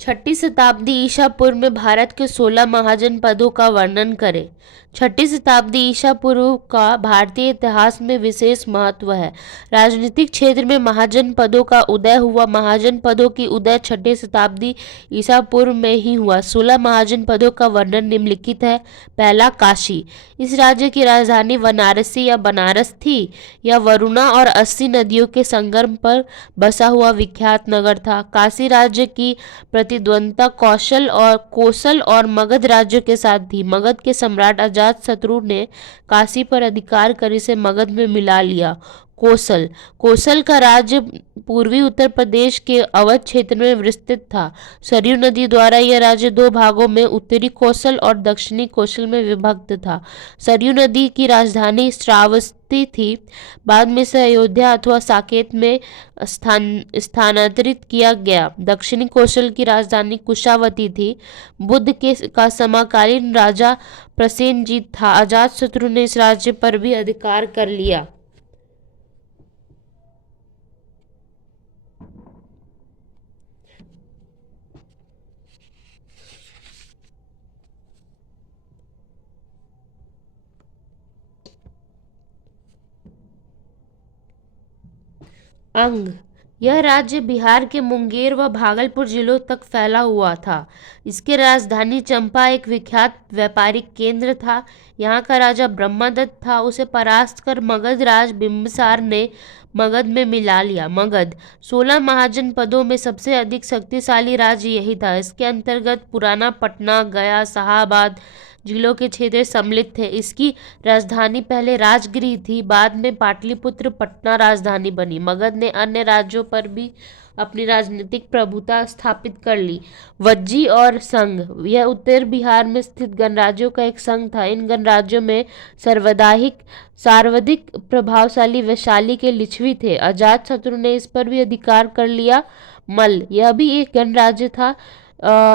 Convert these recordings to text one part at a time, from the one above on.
छठी शताब्दी ईसा पूर्व में भारत के 16 महाजनपदों का वर्णन करें। छठी शताब्दी ईसा पूर्व का भारतीय इतिहास में विशेष महत्व है। राजनीतिक क्षेत्र में महाजनपदों का उदय हुआ। महाजनपदों की उदय छठी शताब्दी ईसा पूर्व में ही हुआ। 16 महाजनपदों का वर्णन निम्नलिखित है। पहला, काशी। इस राज्य की राजधानी वाराणसी या बनारस थी। यह वरुणा और 80 नदियों के संगम पर बसा हुआ विख्यात नगर था। काशी राज्य की प्रतिद्वंद्विता कोसल और मगध राज्यों के साथ थी। मगध के सम्राट अजातशत्रु ने काशी पर अधिकार कर इसे मगध में मिला लिया। कोसल कोसल का राज्य पूर्वी उत्तर प्रदेश के अवध क्षेत्र में विस्तृत था। सरयू नदी द्वारा यह राज्य दो भागों में उत्तरी कोसल और दक्षिणी कोसल में विभक्त था। सरयू नदी की राजधानी श्रावस्ती थी। बाद में इसे अयोध्या अथवा साकेत में स्थानांतरित किया गया। दक्षिणी कौशल की राजधानी कुशावती थी। बुद्ध के का समकालीन राजा प्रसेनजीत था। अजातशत्रु ने इस राज्य पर भी अधिकार कर लिया। अंग यह राज्य बिहार के मुंगेर व भागलपुर जिलों तक फैला हुआ था। इसकी राजधानी चंपा एक विख्यात व्यापारिक केंद्र था। यहाँ का राजा ब्रह्मदत्त था। उसे परास्त कर मगध राज बिंबिसार ने मगध में मिला लिया। मगध 16 महाजनपदों में सबसे अधिक शक्तिशाली राज्य यही था। इसके अंतर्गत पुराना पटना, गया, शाहाबाद जिलों के क्षेत्र सम्मिलित थे। इसकी राजधानी पहले राजगृह थी, बाद में पाटलिपुत्र पटना राजधानी बनी। मगध ने अन्य राज्यों पर भी अपनी राजनीतिक प्रभुता स्थापित कर ली। वज्जी और संघ यह उत्तर बिहार में स्थित गणराज्यों का एक संघ था। इन गणराज्यों में सर्वाधिक प्रभावशाली वैशाली के लिच्छवी थे। अजातशत्रु ने इस पर भी अधिकार कर लिया। मल्ल यह भी एक गणराज्य था।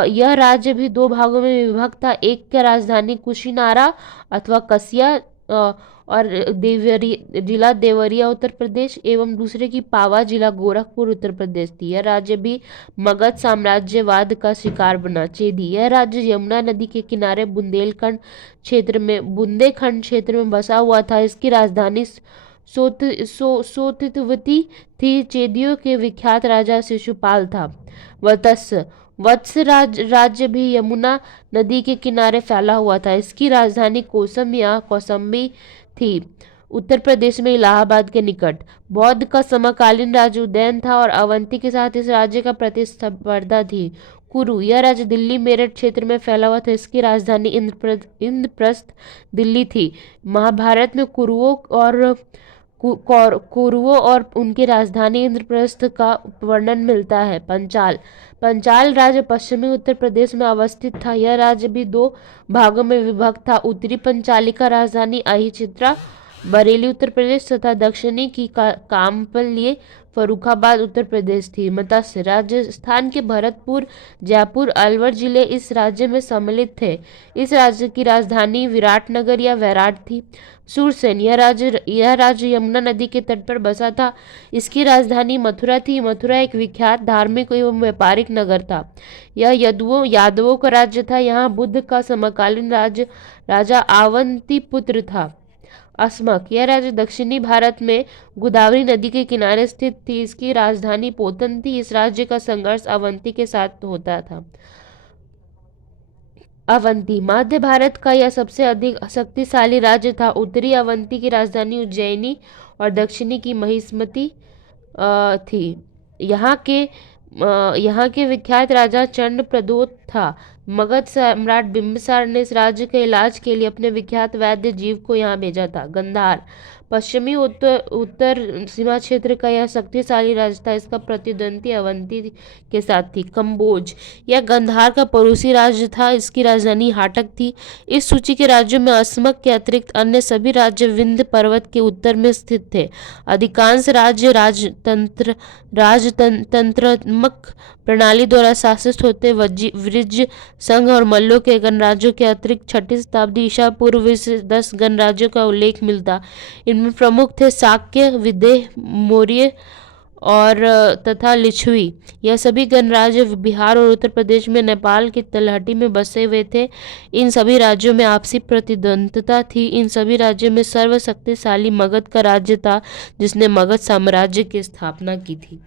यह राज्य भी दो भागों में विभक्त था। एक की राजधानी कुशीनारा अथवा कसिया और जिला देवरिया उत्तर प्रदेश एवं दूसरे की पावा जिला गोरखपुर उत्तर प्रदेश थी। यह राज्य भी मगध साम्राज्यवाद का शिकार बना। चेदी यह राज्य यमुना नदी के किनारे बुंदेलखंड क्षेत्र में बसा हुआ था। इसकी राजधानी सोतित्वती थी। चेदियों के विख्यात राजा शिशुपाल था। वत्स राज्य भी यमुना नदी के किनारे फैला हुआ था। इसकी राजधानी कोसम या कौसम्बी थी, उत्तर प्रदेश में इलाहाबाद के निकट। बौद्ध का समकालीन राज्य उज्जैन था और अवंती के साथ इस राज्य का प्रतिस्पर्धा थी। कुरु यह राज्य दिल्ली मेरठ क्षेत्र में फैला हुआ था। इसकी राजधानी इंद्रप्रस्थ दिल्ली थी। महाभारत में कुरुओं और उनकी राजधानी इंद्रप्रस्थ का वर्णन मिलता है। पंचाल राज्य पश्चिमी उत्तर प्रदेश में अवस्थित था। यह राज्य भी दो भागों में विभक्त था। उत्तरी पंचाली का राजधानी अहिचित्रा बरेली उत्तर प्रदेश तथा दक्षिणी की कामपल्ली फर्रुखाबाद उत्तर प्रदेश थी। मत्स्य राजस्थान के भरतपुर, जयपुर, अलवर जिले इस राज्य में सम्मिलित थे। इस राज्य की राजधानी विराटनगर या वैराट थी। सूरसेन यह राज्य यमुना नदी के तट पर बसा था। इसकी राजधानी मथुरा थी। मथुरा एक विख्यात धार्मिक एवं व्यापारिक नगर था। यह यादवों का राज्य था। यहाँ बुद्ध का समकालीन राजा अवंती पुत्र था। अस्मक यह राज्य दक्षिणी भारत में गोदावरी नदी के किनारे स्थित थी। इसकी राजधानी पोतन थी। इस राज्य का संघर्ष अवंती के साथ होता था। अवंती मध्य भारत का यह सबसे अधिक शक्तिशाली राज्य था। उत्तरी अवंती की राजधानी उज्जैनी और दक्षिणी की महिष्मती थी। यहाँ के विख्यात राजा चंड प्रदोत था। मगध सम्राट बिंबिसार ने इस राज्य के इलाज के लिए अपने विख्यात वैद्य जीव को यहाँ भेजा था। गंधार पश्चिमी उत्तर सीमा क्षेत्र का यह शक्तिशाली राज्य था। इसका प्रतिद्वंदी अवंती के साथ थी। कंबोज यह गंधार का पड़ोसी राज्य था। इसकी राजधानी हाटक थी। इस सूची के राज्यों में अस्मक के अतिरिक्त अन्य सभी राज्य विंध्य पर्वत के उत्तर में स्थित थे। अधिकांश राज्य राजतंत्रात्मक प्रणाली द्वारा शासित होते। वज्र संघ और मल्लों के गणराज्यों के अतिरिक्त छठी शताब्दी ईसा पूर्व से 10 गणराज्यों का उल्लेख मिलता। इनमें प्रमुख थे शाक्य, विदेह, मौर्य और तथा लिच्छवी, यह सभी गणराज्य बिहार और उत्तर प्रदेश में नेपाल की तलहटी में बसे हुए थे। इन सभी राज्यों में आपसी प्रतिद्वंद्विता थी। इन सभी राज्यों में सर्वशक्तिशाली मगध का राज्य था, जिसने मगध साम्राज्य की स्थापना की थी।